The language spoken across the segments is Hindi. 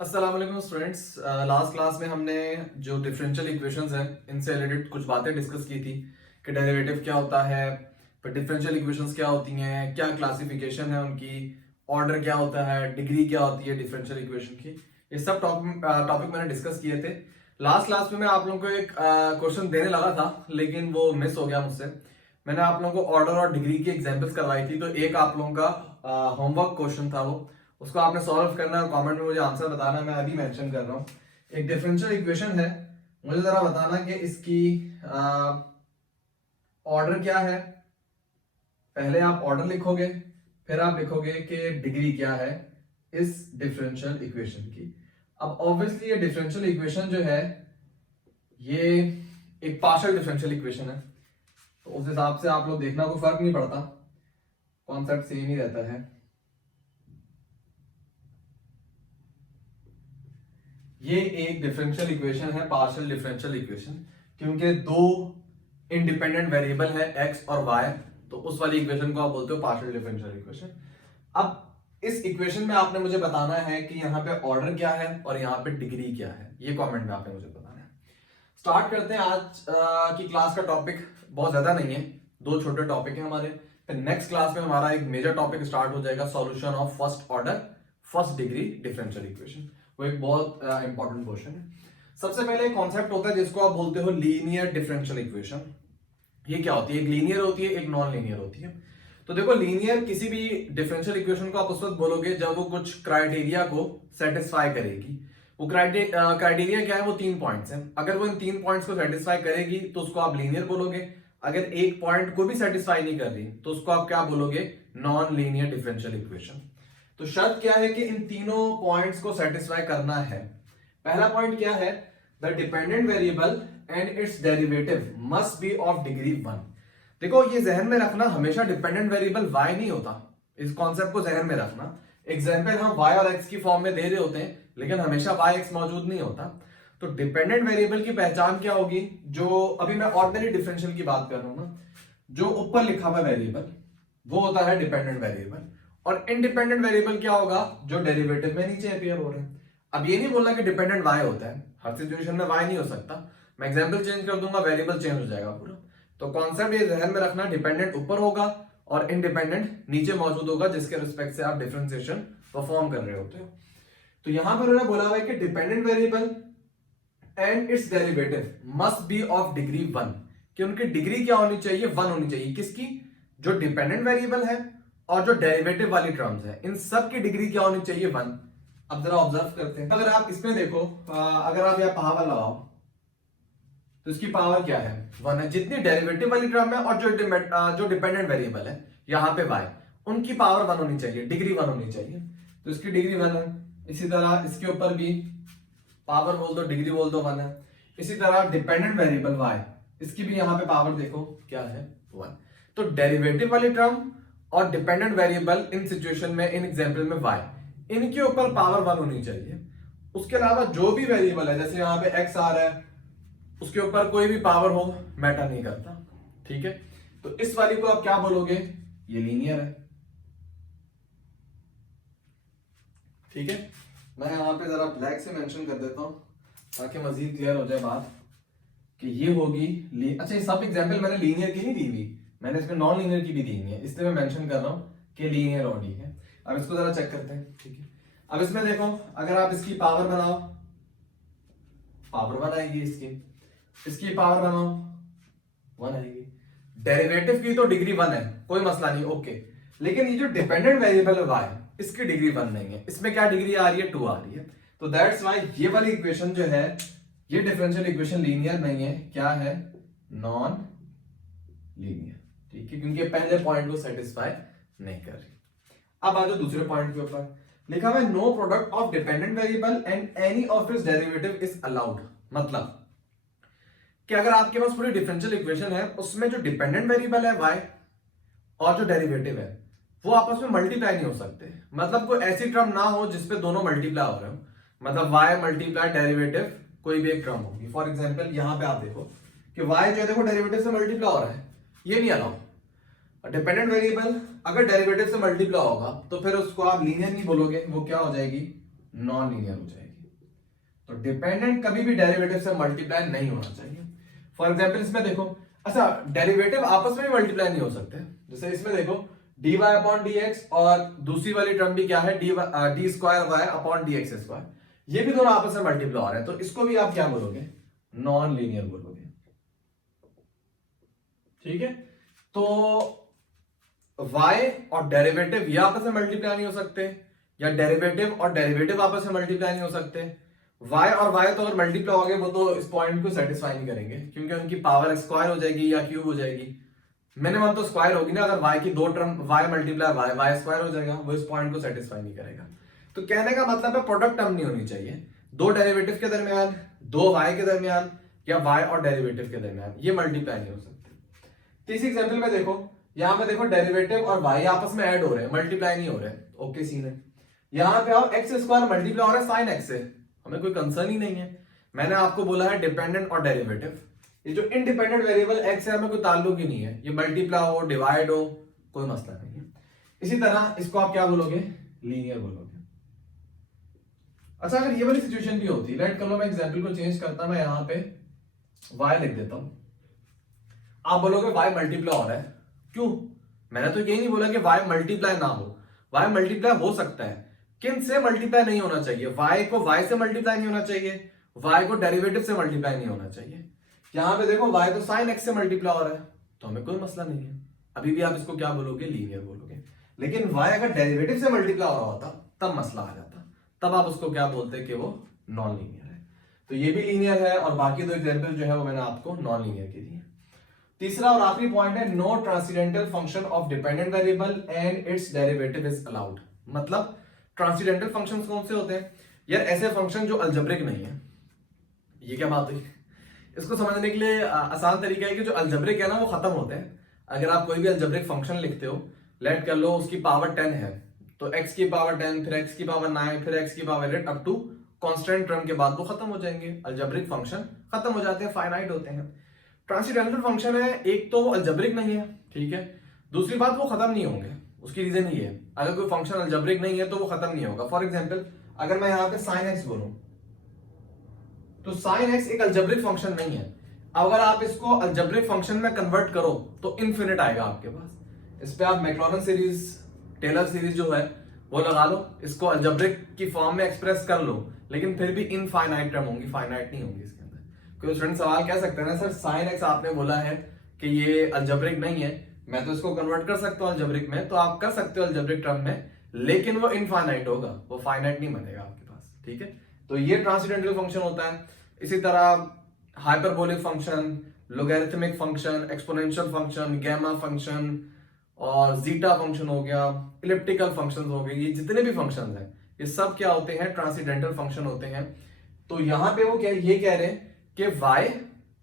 अस्सलाम वालेकुम स्टूडेंट्स। लास्ट क्लास में हमने जो डिफरेंशियल इक्वेशंस हैं इनसे रिलेटेड कुछ बातें डिस्कस की थी कि डेरिवेटिव क्या होता है, फिर डिफरेंशियल इक्वेशंस क्या होती हैं, क्या क्लासिफिकेशन है उनकी, ऑर्डर क्या होता है, डिग्री क्या होती है डिफरेंशियल इक्वेशन की। ये सब टॉपिक मैंने डिस्कस किए थे। लास्ट क्लास में मैं आप लोगों को एक क्वेश्चन देने लगा था लेकिन वो मिस हो गया मुझसे। मैंने आप लोगों को ऑर्डर और डिग्री की एग्जाम्पल्स करवाई थी, तो एक आप लोगों का होमवर्क क्वेश्चन था, वो उसको आपने सॉल्व करना है और कमेंट में मुझे आंसर बताना है। मैं अभी मेंशन कर रहा हूँ। एक डिफरेंशियल इक्वेशन है, मुझे जरा बताना कि इसकी ऑर्डर क्या है। पहले आप ऑर्डर लिखोगे, फिर आप लिखोगे कि डिग्री क्या है इस डिफरेंशियल इक्वेशन की। अब ऑब्वियसली ये डिफरेंशियल इक्वेशन जो है ये एक पार्शियल डिफरेंशियल इक्वेशन है, तो उस हिसाब से आप लोग देखना, कोई फर्क नहीं पड़ता, कॉन्सेप्ट सेम ही रहता है। ये एक डिफरेंशियल इक्वेशन है, पार्शियल डिफरेंशियल इक्वेशन, क्योंकि दो इंडिपेंडेंट वेरिएबल है एक्स और वाई, तो उस वाली इक्वेशन को आप बोलते हो पार्शियल डिफरेंशियल इक्वेशन। अब इस इक्वेशन में आपने मुझे बताना है कि यहाँ पे ऑर्डर क्या है और यहाँ पे डिग्री क्या है, ये कमेंट में आपने मुझे बताना है। स्टार्ट करते हैं। आज की क्लास का टॉपिक बहुत ज्यादा नहीं है, दो छोटे टॉपिक है हमारे। फिर नेक्स्ट क्लास में हमारा एक मेजर टॉपिक स्टार्ट हो जाएगा, solution of first order first degree differential equation. वो एक बहुत इंपॉर्टेंट क्वेश्चन है। सबसे पहले एक कॉन्सेप्ट होता है जिसको आप बोलते हो लीनियर डिफरेंशियल इक्वेशन। ये क्या होती है? एक लीनियर होती है, एक नॉन लीनियर होती है। तो देखो, लीनियर किसी भी डिफरेंशियल इक्वेशन को आप उस वक्त बोलोगे जब वो कुछ क्राइटेरिया को सेटिस्फाई करेगी। वो क्राइटेरिया क्या है? वो 3 पॉइंट्स हैं। अगर वो इन 3 पॉइंट्स को सेटिस्फाई करेगी तो उसको आप लीनियर बोलोगे। अगर एक पॉइंट को भी सेटिस्फाई नहीं कर रही तो उसको आप क्या बोलोगे? Non linear differential equation. तो शर्त क्या है कि इन तीनों पॉइंट्स को सेटिस्फाई करना है। पहला पॉइंट क्या है? The dependent variable and its derivative must be of degree 1। देखो, ये जहन में रखना, हमेशा डिपेंडेंट वेरिएबल y नहीं होता। इस कॉन्सेप्ट को जहन में रखना। एग्जाम्पल हम y और x की फॉर्म में दे रहे होते हैं लेकिन हमेशा y x मौजूद नहीं होता। तो डिपेंडेंट वेरिएबल की पहचान क्या होगी? जो अभी मैं ऑर्डिनरी डिफरेंशियल की बात कर रहा हूं ना, जो ऊपर लिखा हुआ वेरिएबल वो होता है डिपेंडेंट वेरिएबल, और इंडिपेंडेंट वेरिएबल क्या होगा? जो डेरिवेटिव में नीचे अपीयर हो रहे हैं। अब ये नहीं बोलना कि डिपेंडेंट y होता है, हर सिचुएशन में y नहीं हो सकता। मैं एग्जाम्पल चेंज कर दूंगा, वेरिएबल चेंज हो जाएगा पूरा। तो कॉन्सेप्ट ये ध्यान में रखना, डिपेंडेंट ऊपर होगा और इंडिपेंडेंट नीचे मौजूद होगा, जिसके रिस्पेक्ट से आप डिफरेंशिएशन परफॉर्म कर रहे होते हो। तो यहां पर उन्होंने बोला हुआ है कि dependent variable and its derivative must be of degree 1, कि उनकी डिग्री क्या होनी चाहिए? 1 होनी चाहिए। किसकी? जो डिपेंडेंट वेरिएबल है और जो डेरिवेटिव वाली टर्म्स है, इन सब की डिग्री क्या होनी चाहिए? 1। अब जरा ऑब्जर्व करते हैं, अगर आप इसमें देखो, अगर आप यहां पावर लगाओ तो इसकी पावर क्या है? 1 है। जितनी डेरिवेटिव वाली टर्म है और जो डिपेंडेंट वेरिएबल है यहाँ पे y, उनकी पावर 1 होनी चाहिए, डिग्री 1 होनी चाहिए। तो इसकी डिग्री 1 है। इसी तरह इसके ऊपर भी पावर बोल दो, डिग्री बोल दो, 1 है। इसी तरह डिपेंडेंट वेरिएबल y, इसकी भी यहाँ पे पावर देखो क्या है? 1। तो डेरिवेटिव वाली टर्म और डिपेंडेंट वेरिएबल इन सिचुएशन में, इन एग्जांपल में y, इनके ऊपर पावर 1 होनी चाहिए। उसके अलावा जो भी वेरिएबल है, जैसे यहाँ पे x आ रहा है, उसके ऊपर कोई भी पावर हो मैटर नहीं करता। ठीक है, तो इस वाली को आप क्या बोलोगे? ये लीनियर है। ठीक है, मैं यहां पे जरा ब्लैक से मेंशन कर देता हूं ताकि मजीद क्लियर हो जाए बात कि ये होगी अच्छा, ये सब एग्जांपल मैंने लीनियर की नहीं दी हुई, मैंने इसमें नॉन लीनियर की भी दी हुई है, इसलिए मैं मेंशन कर रहा हूं कि लीनियर और डी है। अब इसको जरा चेक करते हैं। ठीक है, अब इसमें देखो, अगर आप इसकी पावर बनाओ, पावर 1 आएगी, इसकी पावर बनाओ 1 आएगी। डेरिवेटिव की तो डिग्री 1 है, कोई मसला नहीं, ओके। लेकिन ये जो डिपेंडेंट वेरिएबल है y, इसकी डिग्री 1 नहीं है। इसमें क्या डिग्री आ रही है? 2 आ रही है। तो दैट्स व्हाई ये वाली इक्वेशन जो है, ये डिफरेंशियल इक्वेशन लीनियर नहीं है। क्या है? Non linear. ठीक है, क्योंकि पहले पॉइंट को सेटिस्फाई नहीं कर रही। अब आ जाओ दूसरे पॉइंट के ऊपर, लिखा हुआ है no product of dependent variable and any of its derivative is allowed. मतलब कि अगर आपके पास पूरी डिफरेंशियल इक्वेशन है, उसमें जो डिपेंडेंट वेरिएबल है y और जो डेरिवेटिव है वो आपस में मल्टीप्लाई नहीं हो सकते। मतलब कोई ऐसी टर्म ना हो जिसपे दोनों मल्टीप्लाई हो रहे हो, मतलब y मल्टीप्लाई डेरिवेटिव कोई भी एक टर्म होगी। फॉर एग्जांपल यहां पे आप देखो कि y जो है देखो डेरिवेटिव से मल्टीप्लाई हो रहा है, ये नहीं अलाउ। डिपेंडेंट वेरिएबल अगर डेरिवेटिव से मल्टीप्लाई होगा तो फिर उसको आप लीनियर नहीं बोलोगे, वो क्या हो जाएगी? नॉन लीनियर हो जाएगी। तो डिपेंडेंट कभी भी डेरिवेटिव से मल्टीप्लाई नहीं होना चाहिए। फॉर एग्जाम्पल इसमें देखो, अच्छा डेरिवेटिव आपस में भी मल्टीप्लाई नहीं हो सकते। जैसे इसमें देखो dy अपॉन dx और दूसरी वाली टर्म भी क्या है d square y upon d x square, ये भी दोनों आपस में मल्टीप्लाई हो रहे हैं, तो इसको भी आप क्या बोलोगे, नॉन लीनियर बोलोगे। ठीक है, तो y और डेरिवेटिव ये आपस में मल्टीप्लाई नहीं हो सकते, या डेरिवेटिव और डेरिवेटिव आपस में मल्टीप्लाई नहीं हो सकते। y और y तो अगर मल्टीप्लाई हो गए वो तो इस पॉइंट को सेटिस्फाई नहीं करेंगे, क्योंकि उनकी पावर स्क्वायर हो जाएगी या क्यूब हो जाएगी। मिनिमम तो स्क्वायर होगी ना, अगर y की दो term y multiply y square हो जाएगा, वो इस पॉइंट को सेटिस्फाई नहीं करेगा। तो कहने का मतलब है प्रोडक्ट टर्म नहीं होनी चाहिए दो डेरिवेटिव के दरमियान, दो y के दरमियान, या y और डेरिवेटिव के दरमियान, ये मल्टीप्लाई नहीं हो सकते। तीसरी एग्जांपल में देखो, यहां पे देखो डेरिवेटिव और y आपस में ऐड हो रहे हैं, मल्टीप्लाई नहीं हो रहे हैं। ओके सीन है। यहां पे आओ x स्क्वायर मल्टीप्लाई हो रहा है साइन x से, हमें कोई कंसर्न ही नहीं है। मैंने आपको बोला है डिपेंडेंट और डेरिवेटिव, ये जो इंडिपेंडेंट वेरिएबल x है हमें कोई ताल्लुक ही नहीं है, ये मल्टीप्लाई हो डिवाइड हो कोई मसला नहीं है। इसी तरह इसको आप क्या बोलोगे, लीनियर बोलोगे। अच्छा अगर ये वाली सिचुएशन भी होती, लेट कर लो मैं एग्जांपल को चेंज करता, मैं यहां पे y लिख देता हूं, आप बोलोगे y मल्टीप्लाई हो रहा है, क्यों? मैंने तो यही नहीं बोला कि y मल्टीप्लाई ना हो, y मल्टीप्लाई हो सकता है, किन से मल्टीप्लाई नहीं होना चाहिए, y को y से मल्टीप्लाई नहीं होना चाहिए, y को डेरिवेटिव से मल्टीप्लाई नहीं होना चाहिए। यहां पे देखो y तो sin x से मल्टीप्लाई हो रहा है, तो हमें कोई मसला नहीं है, अभी भी आप इसको क्या बोलोगे, लीनियर बोलोगे। लेकिन y अगर डेरिवेटिव से मल्टीप्लाई हो रहा होता तब मसला आ जाता, तब आप उसको क्या बोलते कि वो नॉन लीनियर है। तो ये भी लीनियर है, और बाकी दो एग्जांपल जो है वो मैंने आपको नॉन लीनियर की दी है। तीसरा और आखिरी पॉइंट है, no transcendental function of dependent variable and its derivative is allowed. मतलब ट्रांसीडेंटल फंक्शंस कौन से होते हैं यार, ऐसे फंक्शन जो अलजेब्रिक नहीं है। ये क्या बात हुई, इसको समझने के लिए आसान तरीका है कि जो अलजेब्रिक है ना वो खत्म होते हैं। अगर आप कोई भी अलजेब्रिक फंक्शन लिखते हो, लेट कर लो उसकी पावर 10 है, तो x की पावर 10, फिर x की पावर 9, फिर x की power 8 up to constant term के बाद वो खत्म हो जाएंगे, अलजेब्रिक फंक्शन खत्म हो जाते हैं, फाइनाइट होते हैं। ट्रांसीडेंटल फंक्शन है, एक तो वो अलजेब्रिक नहीं है, ठीक है, दूसरी बात वो खत्म नहीं होंगे। उसकी रीजन ये है, अगर कोई फंक्शन अलजेब्रिक नहीं है तो वो खत्म नहीं होगा। फॉर एग्जांपल अगर मैं यहां पे sin x बोलूं, तो sin x एक अलजेब्रिक फंक्शन नहीं है। अगर आप इसको अलजेब्रिक फंक्शन में कन्वर्ट करो तो इनफिनिट आएगा आपके पास। इस पे आप मैक्लॉरन सीरीज, टेलर सीरीज जो है वो लगा लो, इसको अलजेब्रिक की फॉर्म में एक्सप्रेस कर लो, लेकिन फिर भी इनफाइनाइट टर्म होंगी, फाइनाइट नहीं होंगी इसके अंदर। कोई स्टूडेंट सवाल कह सकते हैं ना, सर sin x आपने बोला है कि ये अलजेब्रिक नहीं है, मैं तो इसको कन्वर्ट कर सकता हूं अलजेब्रिक में, तो आप कर सकते हो अलजेब्रिक टर्म में, लेकिन वो इनफाइनाइट होगा, वो फाइनाइट नहीं बनेगा आपके पास। ठीक है, तो ये ट्रांसीडेंटल फंक्शन होता है। इसी तरह hyperbolic function, logarithmic function, exponential function, gamma function और जीटा फंक्शन हो गया, इलिप्टिकल फंक्शन हो गए, ये जितने भी फंक्शन हैं ये सब क्या होते हैं, ट्रांसीडेंटल फंक्शन होते हैं। तो यहां पे वो क्या ये कह रहे हैं कि y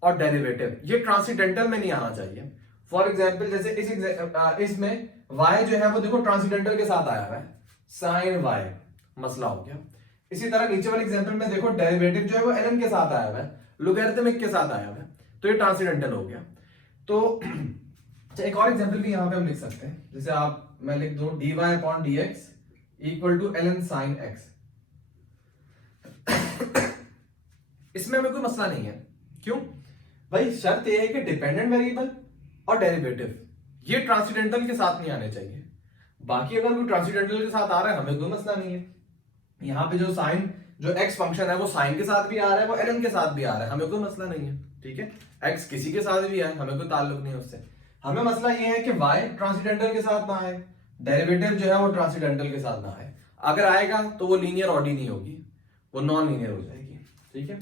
और डेरिवेटिव ये ट्रांसीडेंटल में नहीं आना चाहिए। फॉर एग्जाम्पल जैसे इसमें y जो है वो देखो ट्रांसीडेंटल के साथ आया हुआ है, sin y, मसला हो गया। इसी तरह नीचे वाले एग्जांपल में देखो डेरिवेटिव जो है वो ln के साथ आया हुआ है, लोगैरिथमिक के साथ आया हुआ है, तो ये ट्रांसीडेंटल हो गया। तो एक और एग्जांपल भी यहां पे हम लिख सकते हैं, जैसे आप मैं लिख दूं dy upon dx equal to ln sin x। इसमें हमें कोई मसला नहीं है, क्यों भाई, शर्त यह है कि डिपेंडेंट वेरिएबल और डेरिवेटिव ये ट्रांसीडेंटल के साथ नहीं आने चाहिए। बाकी अगर कोई ट्रांसीडेंटल के साथ आ रहा है हमें कोई मसला नहीं है। यहाँ पे जो साइन जो x फंक्शन है वो साइन के साथ भी आ रहा है, वो ln के साथ भी आ रहा है, हमें कोई मसला नहीं है। ठीक है, x किसी के साथ भी आए हमें कोई ताल्लुक नहीं है उससे। हमें मसला ये है कि y ट्रांसीडेंटल के साथ ना आए, डेरिवेटिव जो है वो ट्रांसीडेंटल के साथ ना आए। अगर आएगा तो वो लीनियर ऑर्डी नहीं होगी, वो नॉन लीनियर हो जाएगी। ठीक है,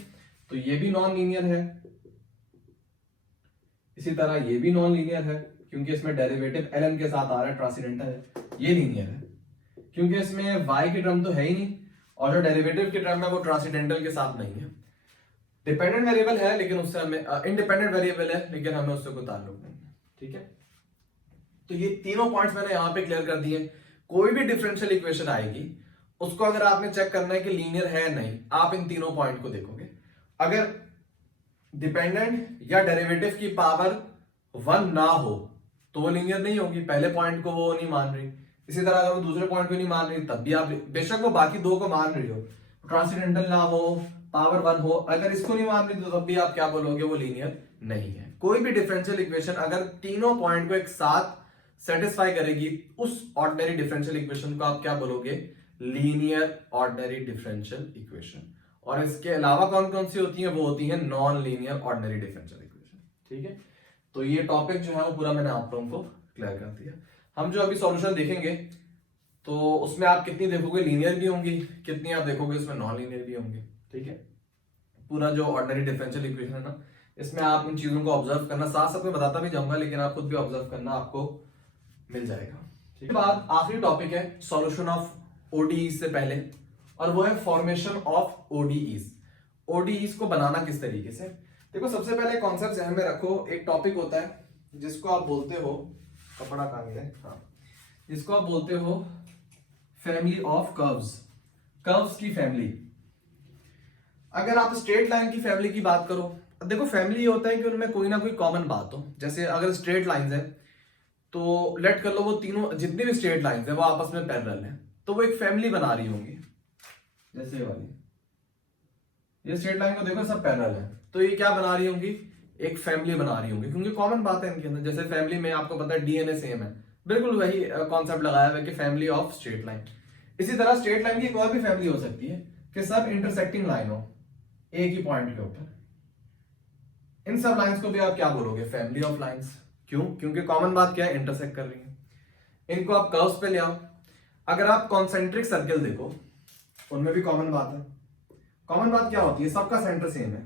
तो ये भी नॉन लीनियर है, इसी तरह ये भी नॉन लीनियर है क्योंकि इसमें डेरिवेटिव ln के साथ आ रहा है, ट्रांसीडेंटल है। ये लीनियर है क्योंकि इसमें y की टर्म तो है ही नहीं, और जो डेरिवेटिव की टर्म है वो ट्रांसीडेंटल के साथ नहीं है। डिपेंडेंट वेरिएबल है लेकिन उससे हमें इंडिपेंडेंट वेरिएबल है लेकिन हमें उससे कोई ताल्लुक नहीं है। ठीक है, तो ये तीनों पॉइंट्स मैंने यहां पे क्लियर कर दिए। कोई भी डिफरेंशियल इक्वेशन आएगी उसको अगर आपने चेक करना है कि लीनियर है नहीं, आप इन तीनों पॉइंट को देखोगे। अगर डिपेंडेंट या डेरिवेटिव की पावर 1 ना हो तो वो लीनियर नहीं होगी, पहले पॉइंट को वो नहीं मान रही। इसी तरह अगर वो दूसरे पॉइंट को नहीं मान रही तब भी आप, बेशक वो बाकी दो को मान रही हो, ट्रांसेंडेंटल ना हो, पावर 1 हो, अगर इसको नहीं मान रही तो तब भी आप क्या बोलोगे, वो लीनियर नहीं है। कोई भी डिफरेंशियल इक्वेशन अगर तीनों पॉइंट को एक साथ सेटिस्फाई करेगी, उस ऑर्डिनरी डिफरेंशियल इक्वेशन को आप क्या बोलोगे, लीनियर ऑर्डिनरी डिफरेंशियल इक्वेशन। और इसके अलावा कौन कौन सी होती है, वो होती है non linear ordinary differential equation. ठीक है, तो ये टॉपिक जो है वो पूरा मैंने आप लोगों को क्लियर कर दिया। हम जो अभी सॉल्यूशन देखेंगे तो उसमें आप कितनी देखोगे, लीनियर भी होंगी, कितनी आप देखोगे उसमें नॉन लीनियर भी होंगी। ठीक है, पूरा जो ऑर्डिनरी डिफरेंशियल इक्वेशन है ना, इसमें आप इन चीजों को ऑब्जर्व करना, साथ साथ में बताता भी जाऊंगा, लेकिन आप खुद भी ऑब्जर्व करना, आपको मिल जाएगा। ठीक है, बाद आखिरी टॉपिक है सॉल्यूशन ऑफ ओडीईज से पहले, और वो है फॉर्मेशन ऑफ ओडीईज। ओडीईज को बनाना किस तरीके से, देखो सबसे पहले कॉन्सेप्ट ध्यान में रखो। एक टॉपिक होता है जिसको आप बोलते हो, कपड़ा कहाँ गया है, हाँ, जिसको आप बोलते हो फैमिली ऑफ कर्व्स, कर्व्स की फैमिली। अगर आप स्ट्रेट लाइन की फैमिली की बात करो, देखो फैमिली ये होता है कि उनमें कोई ना कोई कॉमन बात हो। जैसे अगर स्ट्रेट लाइंस है तो लेट कर लो वो तीनों जितनी भी स्ट्रेट लाइंस है वो आपस में पैरेलल है, तो वो एक फैमिली बना रही होंगी। जैसे ये वाली, ये स्ट्रेट लाइन को देखो सब पैरेलल है, तो ये क्या बना रही होंगी, एक फैमिली बना रही होंगी, क्योंकि कॉमन बात है इनके अंदर। जैसे फैमिली में आपको पता है डीएनए सेम है, बिल्कुल वही कॉन्सेप्ट लगाया हुआ है कि फैमिली ऑफ स्ट्रेट लाइन। इसी तरह स्ट्रेट लाइन की एक और भी फैमिली हो सकती है कि सब इंटरसेक्टिंग लाइन हो एक ही पॉइंट के ऊपर। इन सब लाइंस को भी आप क्या बोलोगे, फैमिली ऑफ लाइंस। क्यों, क्योंकि कॉमन बात क्या है, इंटरसेक्ट कर रही है। इनको आप कर्व्स पे ले आओ, अगर आप कॉन्सेंट्रिक सर्किल देखो उनमें भी कॉमन बात है। कॉमन बात क्या होती है, सबका सेंटर सेम है,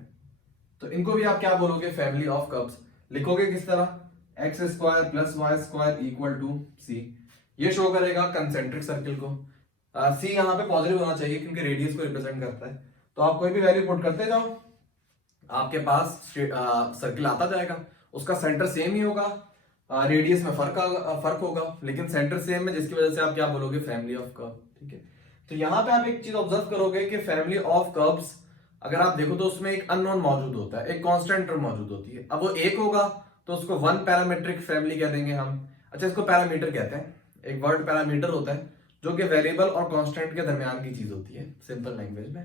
तो इनको भी आप क्या बोलोगे, फैमिली ऑफ कर्व्स। लिखोगे किस तरह, X square plus Y square equal to C, ये शो करेगा कंसेंट्रिक सर्किल को। सी यहाँ पे पॉजिटिव होना चाहिए क्योंकि रेडियस को रिप्रेजेंट करता है, तो आप कोई भी वैल्यू पुट करते जाओ, आपके पास सर्किल आता जाएगा, उसका सेंटर सेम ही होगा, रेडियस में फर्क होगा, लेकिन सेंटर सेम है, जिसकी वजह से आप क्या बोलोगे, फैमिली ऑफ कर्व। ठीक है, तो यहाँ पे आप एक चीज ऑब्जर्व करोगे कि फैमिली ऑफ कर्व्स अगर आप देखो तो उसमें एक अननोन मौजूद होता है, एक कांस्टेंट टर्म मौजूद होती है। अब वो एक होगा तो उसको वन पैरामीट्रिक फैमिली कह देंगे हम। अच्छा, इसको पैरामीटर कहते हैं, एक वर्ड पैरामीटर होता है जो कि वेरिएबल और कांस्टेंट के दरमियान की चीज होती है, सिंपल लैंग्वेज में,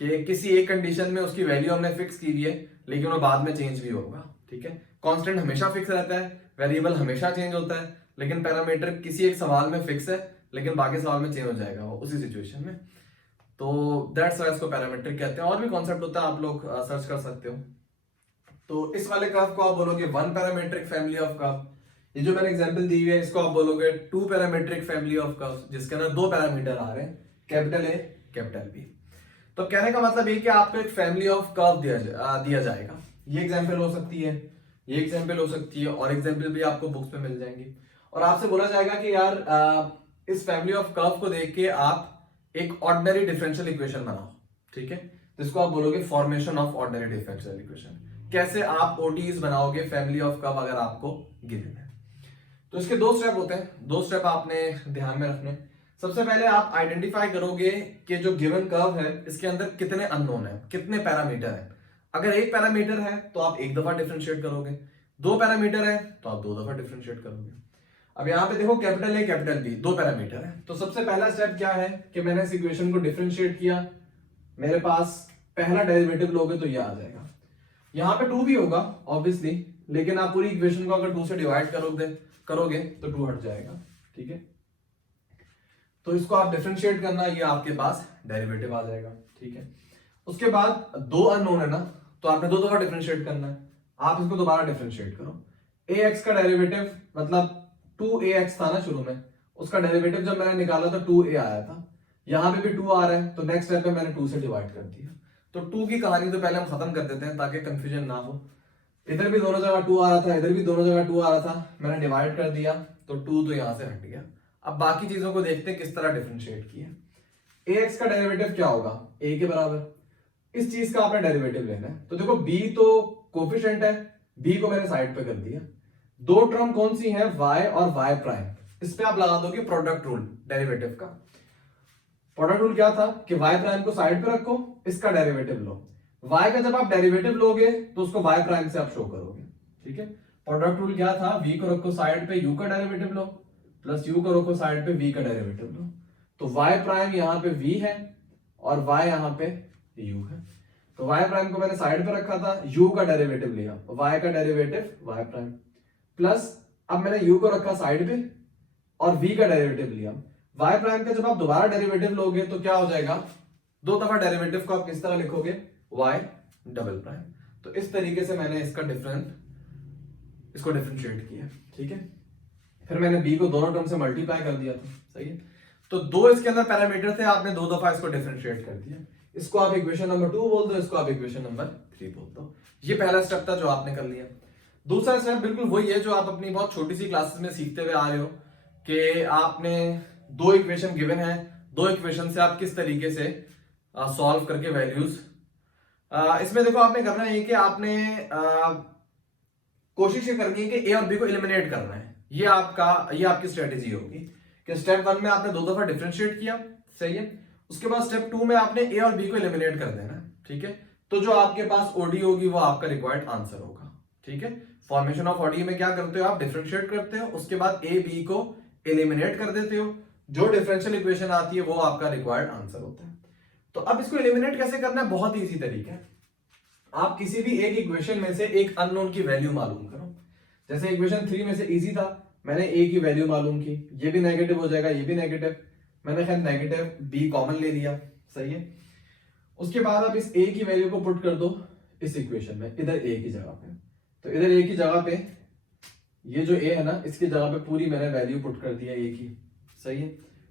कि किसी एक कंडीशन में उसकी वैल्यू हमने फिक्स की हुई है लेकिन वो बाद में चेंज भी होगा। ठीक है, कांस्टेंट हमेशा फिक्स रहता है, वेरिएबल हमेशा चेंज होता है, लेकिन पैरामीटर किसी एक सवाल में फिक्स है लेकिन बाकी सवाल में चेंज हो जाएगा वो उसी सिचुएशन में, तो दैट्स व्हाई इसको पैरामीट्रिक कहते हैं। और भी कॉन्सेप्ट होता है, आप लोग सर्च कर सकते हो। तो इस वाले कर्व को आप बोलोगे one parametric family of curve. ये जो मैंने एग्जांपल दी हुई है इसको आप बोलोगे two parametric family of curve, जिसके अंदर दो पैरामीटर आ रहे हैं, कैपिटल ए कैपिटल बी। तो कहने का मतलब ये कि आपको एक फैमिली ऑफ कर्व दिया जाएगा। ये एग्जांपल हो सकती है, ये एग्जांपल हो सकती है, और एग्जांपल भी आपको बुक्स में मिल जाएंगी, और आपसे बोला जाएगा कि यार इस फैमिली ऑफ कर्व को देख के आप एक ऑर्डिनरी डिफरेंशियल इक्वेशन बनाओ। ठीक है, जिसको आप बोलोगे formation of ordinary differential equation. कैसे आप ओडीज बनाओगे फैमिली ऑफ कर्व अगर आपको गिवन है। तो इसके दो स्टेप होते हैं, दो स्टेप आपने ध्यान में रखने। सबसे पहले आप आइडेंटिफाई करोगे कि जो गिवन कर्व है इसके अंदर कितने अननोन है, कितने पैरामीटर है। अगर एक पैरामीटर है तो आप एक दफा डिफरेंशिएट करोगे, दो पैरामीटर है तो आप दो दफा डिफरेंशिएट करोगे। अब यहाँ पे देखो कैपिटल ए कैपिटल बी दो पैरामीटर है, तो सबसे पहला स्टेप क्या है कि मैंने इस इक्वेशन को डिफरेंशिएट किया, मेरे पास पहला डेरिवेटिव लोगे तो ये आ जाएगा। यहाँ पे टू भी होगा ऑब्वियसली, लेकिन आप पूरी इक्वेशन को अगर टू से डिवाइड करोगे तो टू हट जाएगा। ठीक है, तो इसको आप डिफरेंशिएट करना, ये आपके पास डेरिवेटिव आ जाएगा। ठीक है, उसके बाद दो अननोन है ना, तो आपने दो दफा डिफरेंशिएट करना है, आप इसको दोबारा डिफरेंशिएट करो। ए एक्स का डेरिवेटिव मतलब 2ax था ना शुरू में, उसका डेरिवेटिव जब मैंने निकाला तो 2a आया था, यहां पे भी 2 आ रहा है, तो नेक्स्ट स्टेप में मैंने 2 से डिवाइड कर दिया। तो 2 की कहानी तो पहले हम खत्म कर देते हैं ताकि कंफ्यूजन ना हो। इधर भी दोनों जगह 2 आ रहा था, इधर भी दोनों जगह 2 आ रहा था, मैंने डिवाइड कर दिया तो 2 तो यहां से हट गया। अब बाकी चीजों को देखते हैं किस तरह डिफरेंशिएट किया। ax का डेरिवेटिव क्या होगा, a के बराबर, इस चीज का आपने डेरिवेटिव लेना है। तो देखो b तो कोफिशिएंट है, b को मैंने साइड पे कर दिया। दो टर्म कौन सी है, y और y प्राइम, इस पे आप लगा दोगे प्रोडक्ट रूल डेरिवेटिव का। प्रोडक्ट रूल क्या था कि y प्राइम को साइड पे रखो, इसका डेरिवेटिव लो। y का जब आप डेरिवेटिव लोगे तो उसको y प्राइम से आप शो करोगे। ठीक है, प्रोडक्ट रूल क्या था, v को रखो साइड पे, u का डेरिवेटिव लो, प्लस u को रखो साइड पे, v का डेरिवेटिव लो। तो y प्राइम यहाँ पे v है और y यहाँ पे u है। तो y प्राइम को मैंने साइड पे रखा था, u का डेरिवेटिव लिया, y का डेरिवेटिव y प्राइम प्लस अब मैंने u को रखा साइड पे और v का डेरिवेटिव लिया। y प्राइम का जब आप दोबारा डेरिवेटिव लोगे तो क्या हो जाएगा, दो दफा डेरिवेटिव को आप किस तरह लिखोगे, y डबल प्राइम। तो इस तरीके से मैंने इसको डिफरेंशिएट किया, ठीक है। फिर मैंने b को दोनों टर्म से मल्टीप्लाई कर दिया था, सही है। तो दो इसके अंदर पैरामीटर थे, आपने दो दफा इसको डिफरेंशिएट कर दिया। इसको आप इक्वेशन नंबर 2 बोल दो, इसको आप इक्वेशन नंबर 3 बोल दो। ये पहला स्टेप था जो आपने कर लिया। दूसरा स्टेप बिल्कुल वही है जो आप अपनी बहुत छोटी सी क्लासेस में सीखते हुए आ रहे हो कि आपने दो इक्वेशन गिवन है, दो इक्वेशन से आप किस तरीके से सॉल्व करके वैल्यूज, इसमें देखो आपने करना है कि आपने कोशिश ये करनी है कि ए और बी को एलिमिनेट करना है। ये आपकी स्ट्रेटेजी होगी कि स्टेप 1 में आपने दो दफा डिफरेंशिएट किया, सही है। उसके बाद स्टेप 2 में आपने ए और बी को एलिमिनेट कर देना, ठीक है। तो जो आपके पास ओडी होगी वो आपका रिक्वायर्ड आंसर होगा, ठीक है। फॉर्मेशन ऑफ ओडी में क्या करते हो, आप डिफरेंशिएट करते हो, उसके बाद ए बी को एलिमिनेट कर देते हो, जो डिफरेंशियल इक्वेशन आती है वो आपका रिक्वायर्ड आंसर होता है। तो अब इसको एलिमिनेट कैसे करना है, बहुत इजी तरीका है। आप किसी भी एक इक्वेशन में से एक अननोन की वैल्यू मालूम करो। जैसे इक्वेशन 3 में से इजी था, मैंने ए की वैल्यू मालूम की, ये भी नेगेटिव हो जाएगा, ये भी नेगेटिव, मैंने खैर नेगेटिव बी कॉमन ले लिया, सही है। उसके बाद आप इस ए की वैल्यू को पुट कर दो इस इक्वेशन में, इधर ए की जगह पे। तो इधर ए की जगह पे ये जो ए है ना, इसकी जगह पे पूरी मैंने वैल्यू पुट कर दिया ए की, सही है।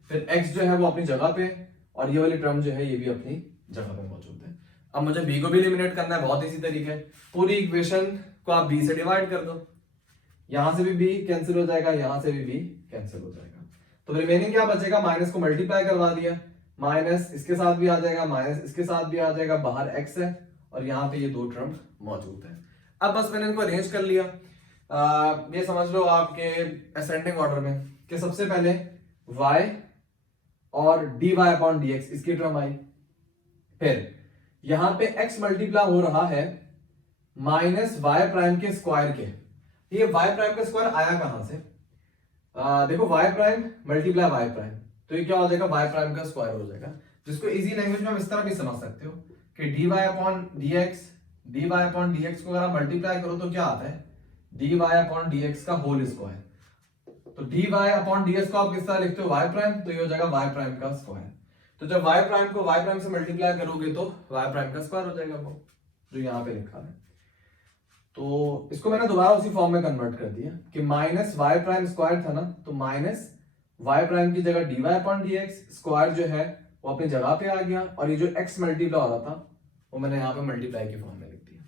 फिर x जो है वो अपनी जगह पे और ये वाली टर्म जो है ये भी अपनी जगह पे मौजूद है। अब मुझे b को भी एलिमिनेट करना है, बहुत इजी तरीका है। पूरी इक्वेशन को आप b से डिवाइड कर दो, यहां से भी b कैंसिल हो जाएगा, यहां से भी b कैंसिल हो जाएगा। तो रिमेनिंग क्या बचेगा, माइनस को मल्टीप्लाई करवा दिया, माइनस इसके साथ भी आ जाएगा, माइनस इसके साथ भी आ जाएगा, बाहर x है और यहाँ पे ये दो टर्म मौजूद है। अब बस मैंने इनको अरेंज कर लिया। ये समझ लो आपके असेंडिंग ऑर्डर में कि सबसे पहले y और dy अपॉन dx इसकी टर्म आई, फिर यहां पे x मल्टीप्लाई हो रहा है माइनस y प्राइम के स्क्वायर के। ये y प्राइम का स्क्वायर आया कहां से, देखो y prime multiply y prime, तो ये क्या हो जाएगा, y प्राइम का स्क्वायर हो जाएगा, जिसको इजी लैंग्वेज में आप इस तरह भी समझ सकते हो कि dy अपॉन dx को अगर आप मल्टीप्लाई करो तो क्या आता है, dy अपॉन dx का होल स्क्वायर। तो dy अपॉन ds को आप किस तरह लिखते हो, y प्राइम, तो ये हो जाएगा y प्राइम का स्क्वायर। तो जब y प्राइम को y प्राइम से मल्टीप्लाई करोगे तो y प्राइम का स्क्वायर हो जाएगा, वो जो यहाँ पे लिखा है। तो इसको मैंने दोबारा उसी फॉर्म में कन्वर्ट कर दिया कि माइनस y प्राइम स्क्वायर था ना, तो माइनस y प्राइम की जगह dy अपॉन dx, स्क्वायर जो है वो अपनी जगह पे आ गया और ये जो x मल्टीप्लाई हो रहा था वो मैंने यहाँ पे मल्टीप्लाई की फॉर्म में लिख दिया।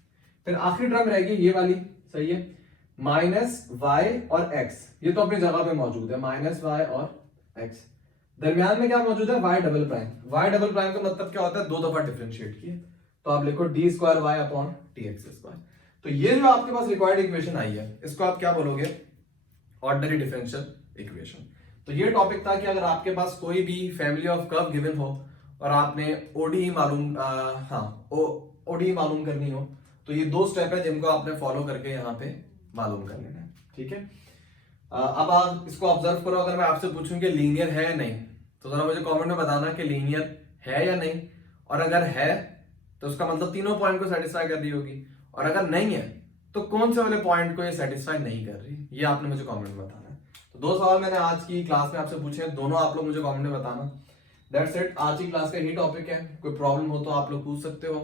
फिर आखिरी टर्म रहेगी ये वाली, सही है, माइनस y और x, ये तो अपनी जगह पे मौजूद है, माइनस y और x। दरमियान में क्या मौजूद है, y double prime. y double prime का मतलब क्या होता है, दो दफा डिफरेंशिएट किए, तो आप लिखो D square y upon dx square. तो ये जो आपके पास रिक्वायर्ड इक्वेशन आई है इसको आप क्या बोलोगे, ऑर्डिनरी डिफरेंशियल इक्वेशन। तो ये टॉपिक था कि अगर आपके पास कोई भी फैमिली ऑफ कर्व गिवन हो और आपने ओडी मालूम ओडी मालूम करनी हो, तो ये दो स्टेप है जिनको आपने फॉलो करके यहाँ पे मालूम कर लेना है, ठीक है। अब आप इसको ऑब्जर्व करो, अगर मैं आपसे पूछूं कि लीनियर है या नहीं, तो जरा मुझे कमेंट में बताना कि लीनियर है या नहीं, और अगर है तो उसका मतलब तीनों पॉइंट को सेटिस्फाई कर रही होगी, और अगर नहीं है तो कौन से वाले पॉइंट को ये सेटिस्फाई नहीं कर रही, ये आपने मुझे कमेंट में बताना है। तो दो सवाल मैंने आज की क्लास में आपसे पूछे हैं, दोनों आप लोग मुझे कमेंट में बताना। दैट्स इट, आज की क्लास का यही टॉपिक है। कोई प्रॉब्लम हो तो आप लोग पूछ सकते हो।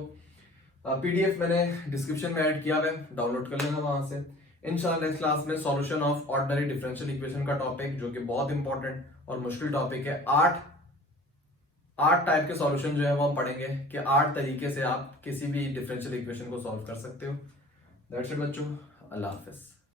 पीडीएफ मैंने डिस्क्रिप्शन में ऐड किया है, डाउनलोड कर लेना वहां से। इंशाल्लाह नेक्स्ट क्लास में solution of ordinary differential equation का टॉपिक, जो कि बहुत इंपॉर्टेंट और मुश्किल टॉपिक है, आठ टाइप के सॉल्यूशन जो है वो हम पढ़ेंगे कि 8 तरीके से आप किसी भी डिफरेंशियल इक्वेशन को सॉल्व कर सकते हो। दैट्स इट बच्चों, अल्लाह हाफिज।